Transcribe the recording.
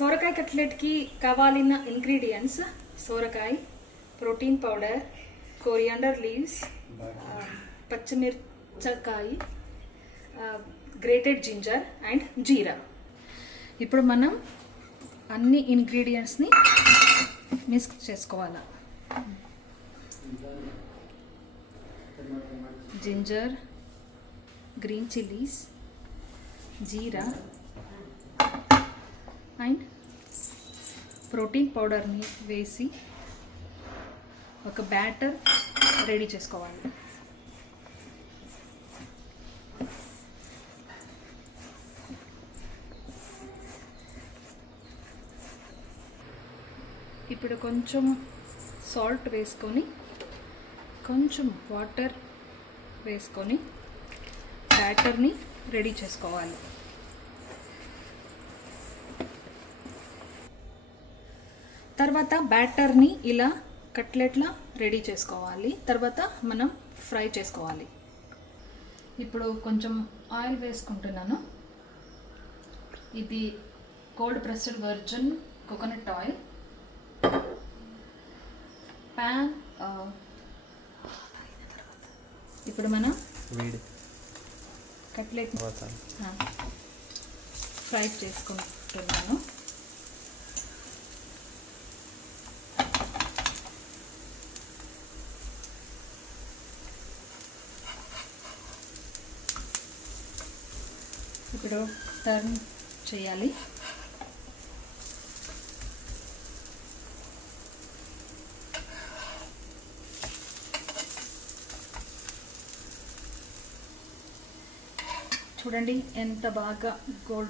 సోరకాయ కట్లెట్కి కావాలిన ఇంగ్రీడియంట్స్ సోరకాయ, ప్రోటీన్ పౌడర్, కోరియాండర్ లీవ్స్, పచ్చిమిర్చకాయ, గ్రేటెడ్ జింజర్ అండ్ జీరా. ఇప్పుడు మనం అన్ని ఇంగ్రీడియంట్స్ని మిక్స్ చేసుకోవాలి. Ginger, green chillies, jeera and protein పౌడర్ని వేసి ఒక బ్యాటర్ రెడీ చేసుకోవాలి. ఇప్పుడు కొంచెం సాల్ట్ వేసుకొని కొంచెం వాటర్ వేసుకొని బ్యాటర్ని రెడీ చేసుకోవాలి. తర్వాత బ్యాటర్ని ఇలా కట్లెట్లా రెడీ చేసుకోవాలి. తర్వాత మనం ఫ్రై చేసుకోవాలి. ఇప్పుడు కొంచెం ఆయిల్ వేసుకుంటున్నాను. ఇది cold pressed virgin coconut oil. Pan ఇప్పుడు మనం కట్లెట్ ఫ్రై చేసుకుంటున్నాను. ఇప్పుడు టర్న్ చేయాలి. చూడండి ఎంత బాగా గోల్డ్